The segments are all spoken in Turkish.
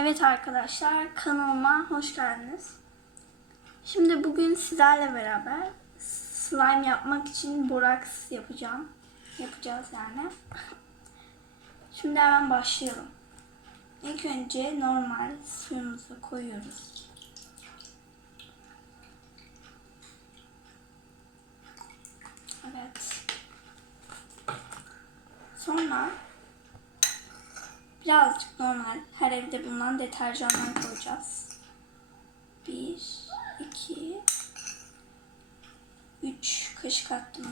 Evet arkadaşlar kanalıma hoş geldiniz. Şimdi bugün sizlerle beraber slime yapmak için boraks yapacağım. Yapacağız yani. Şimdi hemen başlayalım. İlk önce normal suyumuzu koyuyoruz. Evet. Sonra birazcık normal her evde bulunan deterjandan koyacağız. Bir, iki, üç kaşık attım.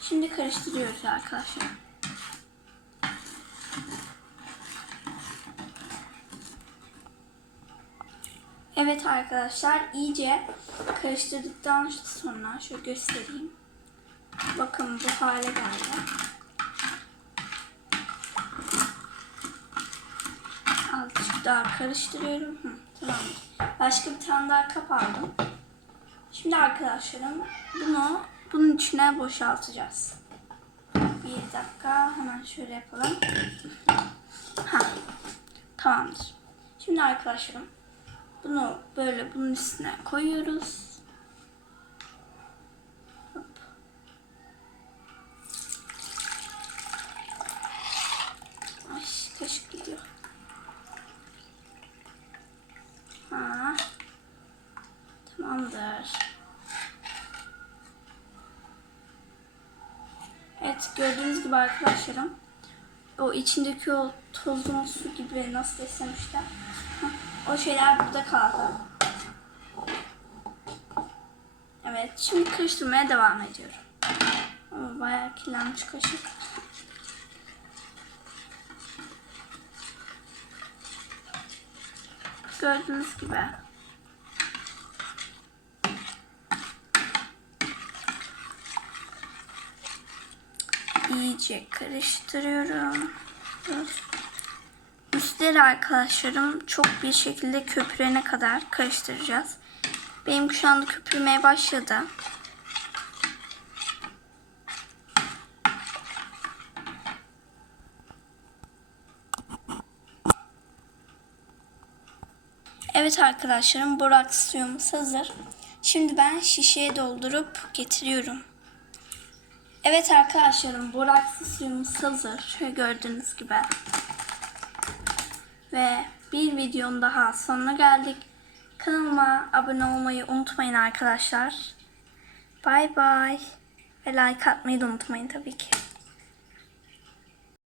Şimdi karıştırıyoruz arkadaşlar. Evet arkadaşlar iyice karıştırdıktan sonra şöyle göstereyim. Bakın bu hale geldi. Daha karıştırıyorum. Hı, tamamdır. Başka bir tane daha kap aldım. Şimdi arkadaşlarım bunu bunun içine boşaltacağız. Bir dakika hemen şöyle yapalım. Ha, tamamdır. Şimdi arkadaşlarım bunu böyle bunun üstüne koyuyoruz. Hop. Ay kaşık gidiyor. Ha. Tamamdır. Evet gördüğünüz gibi arkadaşlarım o içindeki o tozlu su gibi nasıl desem işte o şeyler burada kaldı. Evet şimdi karıştırmaya devam ediyorum. Ama bayağı kirlenmiş kaşık. Gördüğünüz gibi. İyice karıştırıyorum. Üstleri arkadaşlarım çok bir şekilde köpürene kadar karıştıracağız. Benim şu anda köpürmeye başladı. Evet arkadaşlarım boraks suyumuz hazır. Şimdi ben şişeye doldurup getiriyorum. Evet arkadaşlarım borakslı suyumuz hazır. Şöyle gördüğünüz gibi. Ve bir videonun daha sonuna geldik. Kanalıma abone olmayı unutmayın arkadaşlar. Bay bay. Ve like atmayı da unutmayın tabii ki.